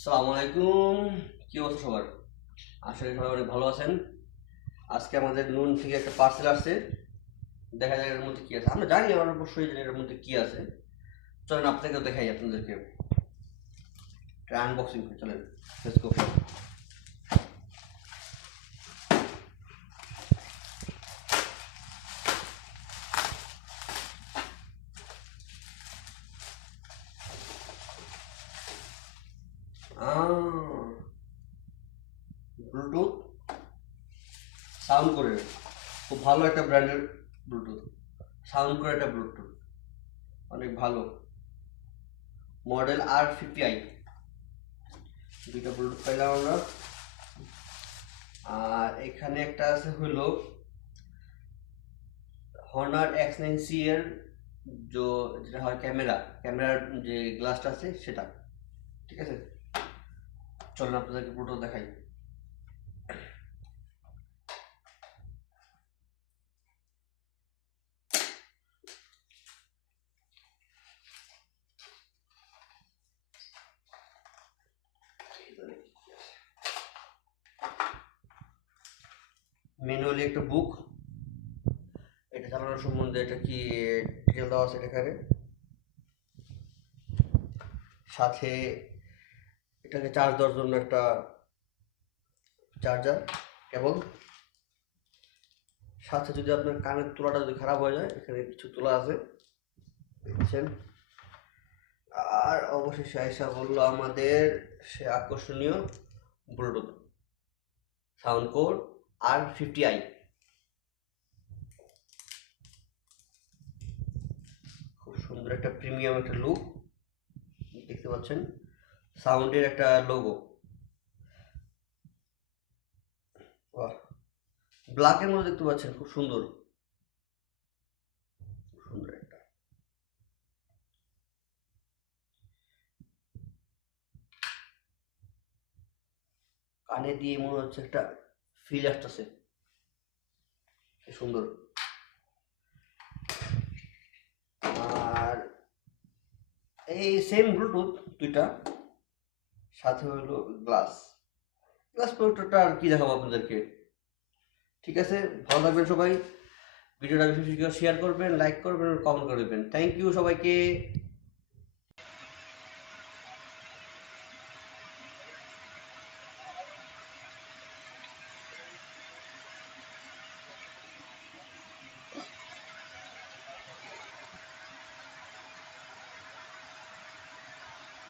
আসসালামু আলাইকুম। কি অবস্থা সবার? আশা করি সবাই অনেক ভালো আছেন। আজকে আমাদের নুন থেকে একটা পার্সেল আসছে। দেখা যায় এর মধ্যে কি আছে। আমরা জানি, আমরা অবশ্যই জানি এর মধ্যে কি আছে। চলেন আপনাকেও দেখাই, আপনাদেরকে আনবক্সিং করে। চলেন, লেটস গো। ব্লুটুথ সাউন্ড করে, খুব ভালো একটা ব্র্যান্ডের ব্লুটুথ। সাউন্ড করে একটা ব্লুটুথ, অনেক ভালো। Model R50i। দুইটা ব্লুটুথ পাইলাম আমরা। আর এখানে একটা আছে হলো হনার X9C এর যেটা হয় ক্যামেরার যে গ্লাসটা আছে সেটা। ঠিক আছে, চলেন আপনাদেরকে পুরোটা দেখাই। ম্যানুয়ালি একটা বুক, এটা চালানোর সম্বন্ধে এটা কি ডিটেল দেওয়া আছে এখানে। সাথে এটাকে চার্জ দেওয়ার জন্য একটা চার্জার কেবল। সাথে যদি আপনার কানের তোলাটা যদি খারাপ হয়ে যায়, এখানে কিছু তোলা আছে, দেখছেন। আর অবশেষে আয়সা বললো আমাদের সে আকর্ষণীয় ব্লুটুথ সাউন্ড কোড R50i। খুব সুন্দর একটা প্রিমিয়াম একটা লুক দেখতে পাচ্ছেন। সাউন্ডের একটা লোগো, বাহ, ব্ল্যাকের মধ্যে দেখতে পাচ্ছেন, খুব সুন্দর। সুন্দর একটা কানে দিয়ে মনে হচ্ছে একটা ফিল আসতেছে, সুন্দর। আর এই সেম ব্লুটুথ দুইটা, সাথে হলো গ্লাস প্রোটেক্টরটা। আর কি দেখাবো আপনাদেরকে। ঠিক আছে, ভালো থাকবেন সবাই। ভিডিওটা বেশি বেশি শেয়ার করবেন, লাইক করবেন, কমেন্ট করবেন। থ্যাংক ইউ সবাইকে।